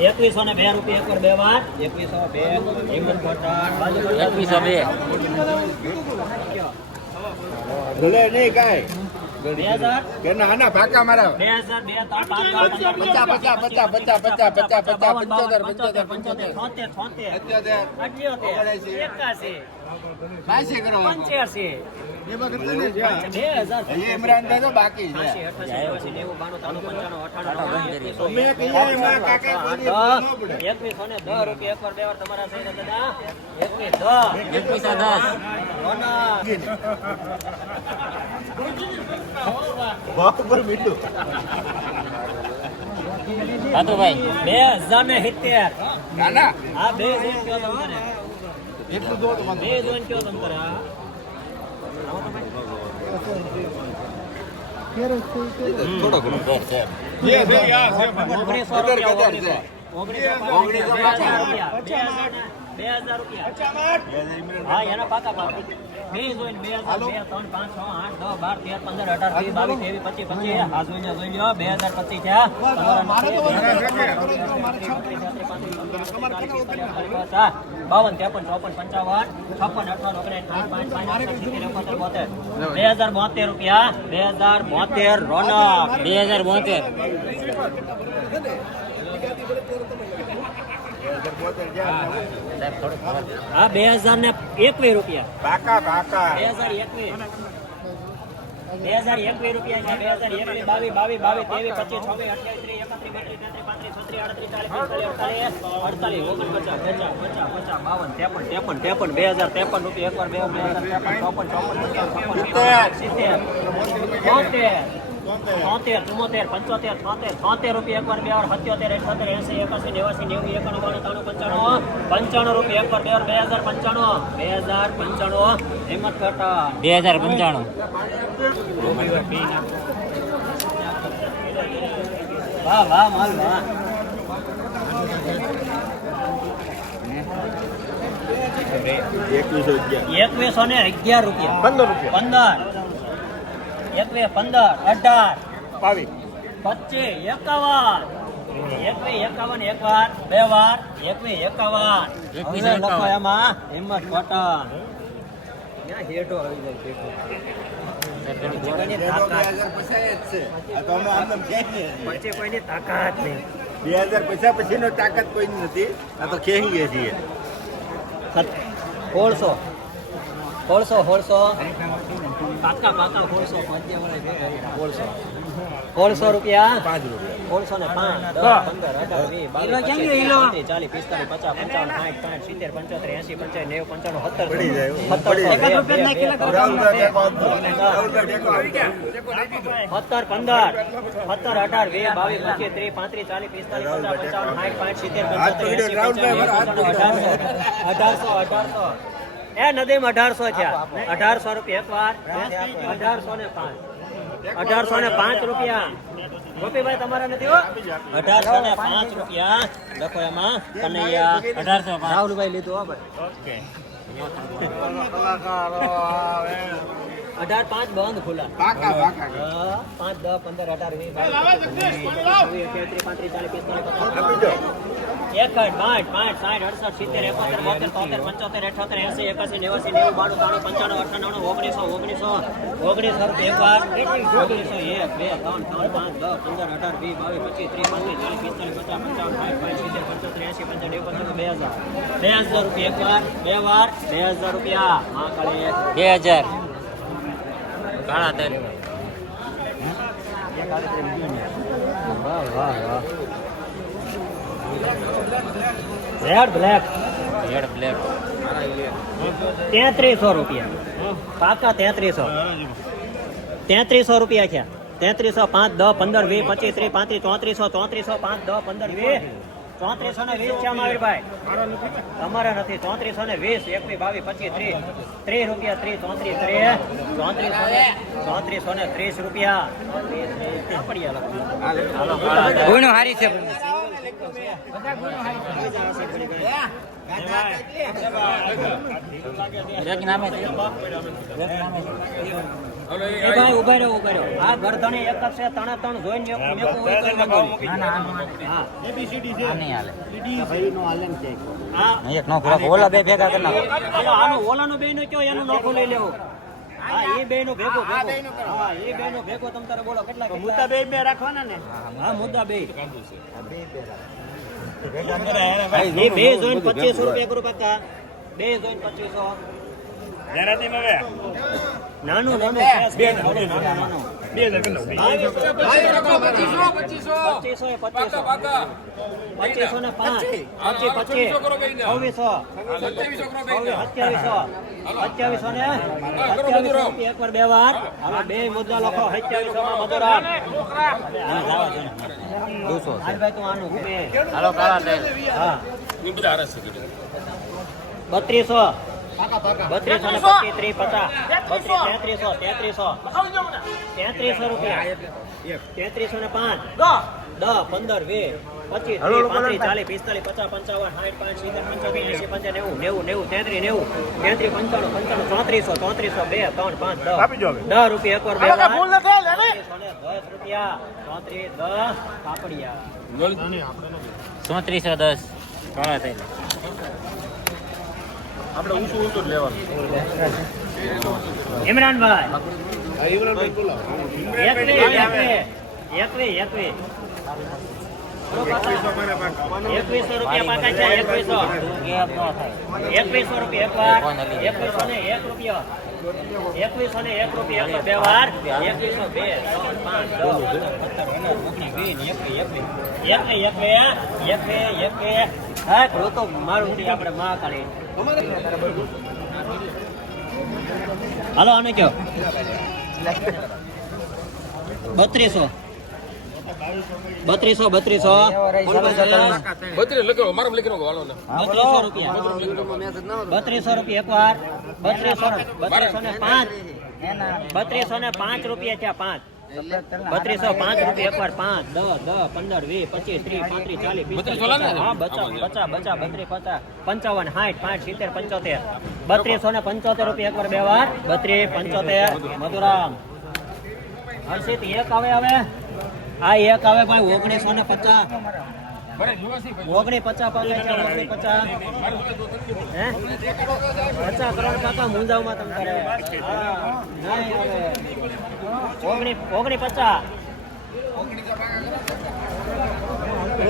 એકવીસો ને બે રૂપિયા એકર બે વાર એકવીસો બે. એકવીસો બે ભલે નહીં કાંઈ ના ના પાકા મારા પચાસ, પચાસ, પચાસ, પચાસ, પચાસ, પચાસ, પંચોતેર, પંચોતેર, પંચોતેર. એકાસી, કરો પંચ્યાસી, બે હજાર ન મીઠું બે હજાર સિત્તેર ના ના હા. બે જોઈન કયો તમ એટલું દો બે જોઈન કયો તમ થોડો ઘણો છે ઓગણીસો કદર, રૂપિયા. ઓગણીસો ઓગણીસો રૂપિયા બે હજાર રૂપિયા હા એના પાકા પાકા બે જોઈને બે હજાર બે ત્રણ પાંચ છ આઠ દસ બાર તેર પંદર અઢાર વીસ બાવીસ ત્રેવીસ પચીસ પચીસ હા જોઈ લો જોઈ લો બે હજાર પચીસ થયા બાવન ત્રેપન ચોપન પંચાવન છપ્પન અઠાવન ઓગણીસ પાંચ પાંચ બોતેર બે હજાર બોતેર રૂપિયા બે હજાર બોતેર રોનક બે હજાર બોતેર. હા બે હજાર ને એકવીસ રૂપિયા. પાકા પાકા બે હજાર એકવીસ. બે હજાર એકવીસ રૂપિયા બે હજાર એકવીસ બાવીસ બાવીસ બાવીસ ત્રેવીસ પચીસ છવ્વીસ અઠ્યાવીસ ત્રેપન રૂપિયા એક વાર બે હજાર ચોપન ચોપન છપ્પન સિત્તેર તોતેર ચુમોતેર ચુમ્મોતેર પંચોતેર છોતેર છોતેર રૂપિયા એકવાર બે વાર સત્યોતેર અઠ્યોતેર એસી એકાસી નેવાસી નેવું એકાણું બાણું ત્રાણું પંચાણું પંચાણું રૂપિયા એકવાર બે વાર બે હજાર પંચાણું બે હજાર પંચાણું હિંમત કરતા. બે હજાર પંચાણું. વાહ વાહ માલ વાહ. એકવીસો અગિયાર. એકવીસો ને અગિયાર રૂપિયા. પંદર રૂપિયા. પંદર. એકવીસ પંદર અઢાર બાવીસ. પચીસ એકાવન. એકાવન એક વાર બે વાર. એકવીસ એકાવન. હવે લખો એમાં હિંમત કોટન ક્યાં હેઠો આવી જાય બે તાકાત. હજાર પચાસ જ છે. આ તો અમે આમ કહીએ પછી કોઈની નહીં. બે હજાર પૈસા પછીનો તાકાત કોઈ નથી. આ તો ખેંગીએ છીએ. સોળસો. સોળસો સોળસો પાકા પાકા કોળસો સોળસો સોળસો રૂપિયા? પાંચ રૂપિયા. સોળસો ને પાંચ. પંદર અઢાર વીસ બાવીસ ચાલીસ પિસ્તાલીસ પચાસ પંચાવન સાઠ સાઠ સિત્તેર પંચોતેર એસી પંચાવન નેવું પંચાણું સત્તર પડી જાય, સત્તર પંદર સત્તર અઢાર વીસ બાવીસ પચીસ ત્રીસ પાંત્રીસ ચાલીસ પિસ્તાલીસ પચાસ પંચાવન સાઠ પાંચ સિત્તેર પંચોતેર પંચાવન અઢારસો અઢારસો. એ નદીમ અઢારસો થયા. અઢારસો રૂપિયા એક વાર. અઢારસો ને પાંચ. અઢારસો ને પાંચ રૂપિયા. ગોપીભાઈ તમારા નથી હો? અઢારસો ને પાંચ રૂપિયા. લખો એમાં. કનૈયા અઢારસો રાહુલભાઈ લીધું ભાઈ. અઢાર પાંચ બંધ ખુલ્લા. પાકા પાકા. પાંચ દસ પંદર અઢાર વીસ પાંત્રીસ ચાલીસ પિસ્તાલીસ આપી એકડ પાંચ પાંચ સાઠ અડસઠ સિત્તેર એકોતેર બોતેર તોતેર પંચોતેર અઠોતેર એસી એકાસી નેવાસી નેવું બાણું ત્રાણું પંચાણું અઠાણું ઓગણીસો ઓગણીસો ઓગણીસો એક વાર ઓગણીસો એક બે ત્રણ ત્રણ પાંચ દસ પંદર અઢાર વીસ બાવીસ પચીસ ત્રીસ પાંત્રીસ ચાલીસ પિસ્તાલીસ પચાસ પંચાવન સાઠ પાંચ સિત્તેર પંચોતેર એસી પંચાવન એકોતેર બે હજાર. બે હજાર રૂપિયા એક વાર બે વાર બે હજાર રૂપિયા. બે હજાર. કાળા તેલ વાહ વાહ વાહ રેડ બ્લેક રેડ બ્લેક તેત્રીસો રૂપિયા પાકા તેત્રીસો તેત્રીસો રૂપિયા છે તેત્રીસો પાંચ દસ પંદર વીસ પચીસ ત્રીસ પાંત્રીસ ચોત્રીસો ચોત્રીસો પાંચ દસ પંદર વીસ ચોત્રીસો ને વીસ છે મહાવીરભાઈ તમારા નથી. ચોત્રીસો ને વીસ એકવીસ બાવીસ પચીસ ત્રીસ. ત્રીસ રૂપિયા ત્રીસ ચોત્રીસ ત્રીસ. ચોત્રીસો ને ચોત્રીસો ને ત્રીસ રૂપિયા. હારી છે. નામે નામે છે. એ ભાઈ ઊભા રહ્યો ઊભા રહ્યો આ ગરદણે એક જ છે ત્રણે ત્રણ જોઈને મેં હોય તો વાંધો ના ના આનું હા. એક નો ઓલા બે ભેગા કરી નાખો. હાલો આનો ઓલાનો બેયનો કયો એનું નોખું લઈ લેવો. હા એ બેયનો ભેગો ભેગો. હા એ બેયનો ભેગો તમ તારે બોલો કેટલા મુદ્દા બે બે રાખવાના ને? હા મુદ્દા બે. એ બે જોઈને પચીસો રૂપિયા કરું પાકા બે જોઈને નાનું નાનું. બે નાનું પચીસો એ પચીસો. પચીસો ને પાંચ. પચીસ પચીસ છવ્વીસો સત્યાવીસો સત્યાવીસો. ને સત્યાવીસો એક વાર બે વાર. હવે બે મુદ્દા લખો. સત્યાવીસો માં. દોસો તું આનું હાલો કાળા હા. બત્રીસો. બત્રીસો ને પચીસ ત્રીસ પચાસ. બત્રીસ. તેત્રીસો તેત્રીસો. તેત્રીસો રૂપિયા. તેત્રીસો ને પાંચ. દસ પંદર વીસ પચીસ ત્રીસ પાંત્રીસ ચાલીસ પિસ્તાલીસ પચાસ પંચાવન સાઠ પાંચ સિત્તેર પંચોતેર એસી પંચા નેવું નેવું નેવું તેત્રીસ નેવું. તેત્રીસ પંચાણું પંચાણું ચોત્રીસો ચોત્રીસો બે ત્રણ પાંચ દસ દસ રૂપિયા બે વાર. દસ રૂપિયા. ચોત્રીસ દસ પાપડિયા. ચોત્રીસો દસ. કાળા ઊંચું ઇમરાનભાઈ એકવી એકવી એકવી એકવી એકવીસો રૂપિયા પાકા છે એકવીસો ગેપ નો થાય એકવીસો રૂપિયા એક વાર એકવીસો ને એક રૂપિયો. એકવીસો ને એક રૂપિયા એક બે વાર. એકવીસો બે, ત્રણ, પાંચ તો મારું આપણે હાલો, આને કયો બત્રીસો. બત્રીસો બત્રીસો. બત્રીસ લખો મારા લખી નાખો હાલો બત્રીસો રૂપિયા. બત્રીસો રૂપિયા. એક વાર. બત્રીસો બત્રીસો ને પાંચ. બત્રીસો ને પાંચ રૂપિયા છે પાંચ. બત્રીસો પાંચ રૂપિયા એક વાર પાંચ. દસ દસ પંદર વીસ પચીસ ત્રીસ પાંત્રીસ ચાલીસ પચાસ, હા બચા બચા બચા બત્રીસ પચાસ પંચાવન સાઠ પાંચ સિત્તેર પંચોતેર. બત્રીસો ને પંચોતેર રૂપિયા એક વાર બે વાર. બત્રીસ પંચોતેર મધુરામ. હર્ષિત એક આવે હવે. આ એક આવે ભાઈ ઓગણીસો ને પચાસ. ઓગણી પચાસ પાકા છે ઓગણી પચાસ. હે? પચાસ કરોડ કાકા મુંજાવમાં તમ હા, ઓગણી ઓગણી પચાસ.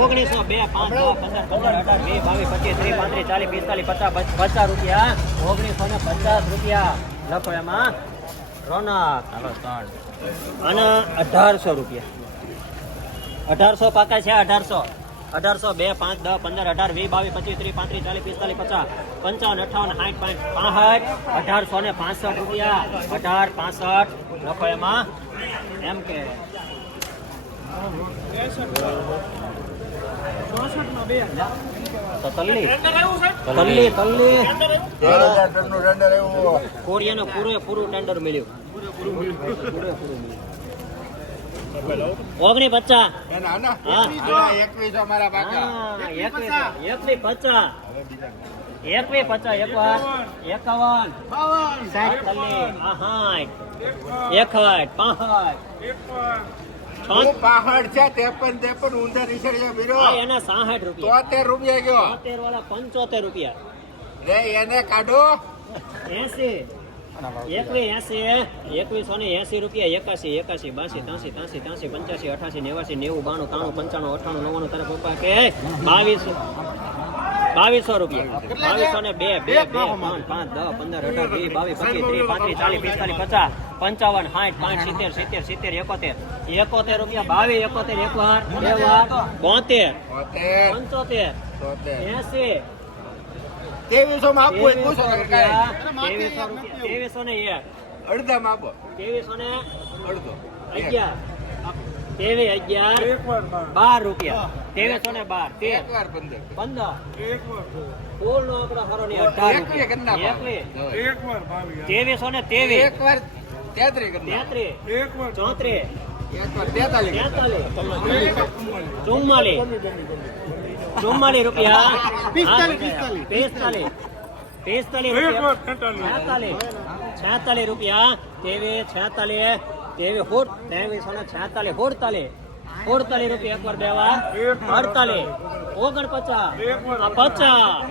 ઓગણીસો બે પાંચ પંદર પંદર અઢાર વીસ બાવીસ પચીસ ત્રીસ પાંત્રીસ ચાલીસ પિસ્તાલીસ પચાસ પચાસ રૂપિયા. ઓગણીસો ને પચાસ રૂપિયા. લખો એમાં. રોનક. અને અઢારસો રૂપિયા. અઢારસો પાકા છે અઢારસો. અઢારસો બે પાંચ દસ પંદર અઢાર વીસ બાવીસ પચીસ ત્રીસ પાંત્રીસ ચાલીસ પિસ્તાલીસ પચાસ પંચાવન અઠાવન સાઠ પાંચ પાસઠ અઢારસો ને પાસઠ રૂપિયા. અઢાર પાસઠ લખો એમાં. એમ કે. કોરિયાનો પૂરે પૂરું ટેન્ડર મળ્યું. ઓગણી પચાસ. એકવીસો પાકા પચાસ. એકવી પચાસ એકવાર એકાવન. સાઠ આહાઠ એકસઠ પાસઠ. છે તેપન તેપન ઊંધા નીચે બીરો આ એના સાઠ રૂપિયા. તોતેર રૂપિયા ગયો. તોતેર વાળા પંચોતેર રૂપિયા. રે એને કાઢો. એસી. એકવીસો ને એસી રૂપિયા એકાસી એકાસી બાસી ત્યાસી ત્યાસી ત્યાસી પંચ્યાસી અઠાસી નેવાસી નેવું બાણું ત્રાણું પંચાણું અઠાણું નવ્વાણું તારા પપ્પા કે બાવીસો બાવીસો રૂપિયા. બાવીસો ને બે બે પાંચ દસ પંદર અઢાર વીસ બાવીસ પચીસ ત્રીસ પાંત્રીસ ચાલીસ પિસ્તાલીસ પચાસ પંચાવન સાઠ પાંચ સિત્તેર સિત્તેર સિત્તેર એકોતેર. એકોતેર રૂપિયા બાવીસ એકોતેર એક વાર બે વાર બોતેર પંચોતેર એસી ત્રેવીસો માં આપવું હોય પૂછો. ત્રેવીસો ને એક? અડધા માં આપો. તેવીસો ને? અડધો. અગિયાર. તેવી અગિયાર? બાર. રૂપિયા. તેવીસો ને બાર? તેર. વાર પંદર. પંદર. ફૂલ નો આંકડો સારો નહીં અઢાર ત્રેવીસો ને ત્રેવીસ એક વાર તેત્રી કરી નાખો. તેત્રીસ ચોત્રીસ. તેતાલીસ ચુમ્માલીસ ચુમ્માલીસ રૂપિયા. પિસ્તાલીસ પિસ્તાલીસ. પિસ્તાલીસ. રૂપિયા. છેતાલીસ. રૂપિયા. તેવી છેતાલીસ. તેવી હોડ ત્રેવીસો ને છેતાલીસ હોડતાલીસ. હોડતાલીસ રૂપિયા એકવાર બે વાર. અડતાલીસ. ઓગણપચાસ પચાસ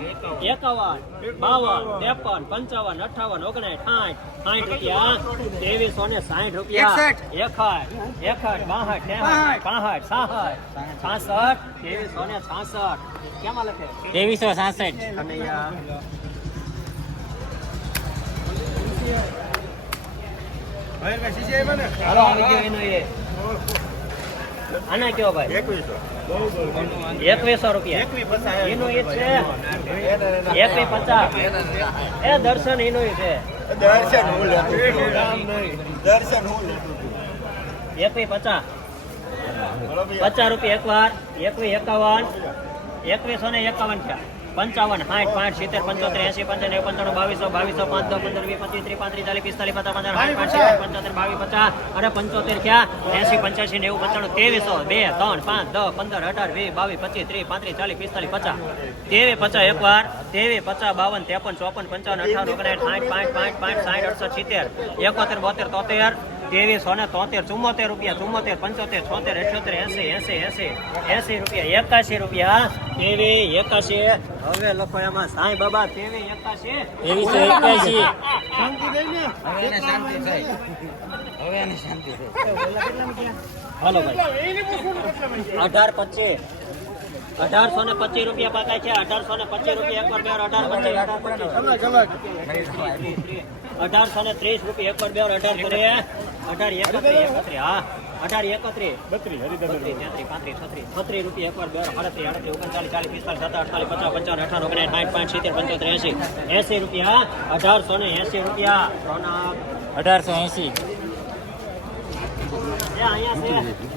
એકાવન બાવન ત્રેપન પંચાવન અઠાવન ઓગણસાઠ સાઠ સાઠ રૂપિયા ત્રેવીસો ને સાઠ રૂપિયા એકસઠ. એકસઠ બાસઠ ત્રેસઠ પાસઠ સાસઠ છાસઠ ત્રેવીસો ને છાસઠ કેમાં લખે? ત્રેવીસો છાસઠ કનૈયા હાલો આવી ગયો એનો એ. આના કયો ભાઈ? એકવીસો રૂપિયા. એનું એ છે? એકવી પચાસ. એ દર્શન એનું છે. દર્શન હું દર્શન હું એકવી પચાસ. પચાસ રૂપિયા એક વાર એકવી એકાવન એકવીસો ને એકાવન થયા. પંચાવન, સાઠ, પાંચ, સિત્તેર, પંચોતેર એસી પંચાણું પંચાણું બાવીસો બાવીસો પાંચ દસ પંદર, વીસ, પચીસ, ત્રીસ, પાંત્રીસ, ચાલીસ, પિસ્તાલીસ, પચાસ, પંચાવન, સાઠ, પાંચ, સિત્તેર, પંચોતેર, બાવીસ, પચાસ અને પંચોતેર ક્યાં એસી પંચ્યાસી, નેવું પંચાણું ત્રેવીસો, બે, ત્રણ, પાંચ, દસ, પંદર, અઢાર, વીસ, બાવીસ, પચીસ, ત્રીસ, પાંત્રીસ, ચાલીસ, પિસ્તાલીસ, પચાસ. તેવી પચાસ એક વાર તેવી પચાસ, બાવન, ત્રેપન, ચોપન, પંચાવન, અઠાવન, ઓગણસાઠ, સાઠ, પાંચ પાંચ પાંચ, સાઠ, અડસઠ, સિત્તેર, એકોતેર, બોતેર, તોતેર ત્રેવીસો ને તોતેર ચુમ્મોતેર રૂપિયા ચુમ્મોતેર પંચોતેર છોતેર અઠ્યોતેર એસી એસી એસી એસી રૂપિયા એકાશી રૂપિયા તેવી એકાશી. હવે લખો એમાં સાંઈ બાબા તેવી એકાશી. ત્રેવીસો એક્યાસી હલો ભાઈ. અઢાર પચીસ. અઢારસો ને પચીસ રૂપિયા પાકાય છે. અઢારસો ને પચીસ રૂપિયા એકવાર બે અઢાર પચીસ. અઢાર પચીસ અઢારસો ને ત્રીસ રૂપિયા એકવાર બે અઢાર ત્રીસ અઢાર એકત્રીસ એકત્રીસ હા. અઢાર એકત્રીસ બત્રીસ તેત્રીસ પાંત્રીસ છત્રીસ છત્રીસ રૂપિયા એકવાર દર સાડત્રીસ આડત્રીસ ઓગણચાલીસ ચાલીસ પિસ્તાલીસ સત્તર અડતાલીસ પચાસ પંચાવન અઠાર ઓગણીસ સાઠ પાંચ સિત્તેર પંચોતેર એસી એસી રૂપિયા અઢારસો ને એસી રૂપિયા. અઢારસો એંસી એ અહીંયા છે.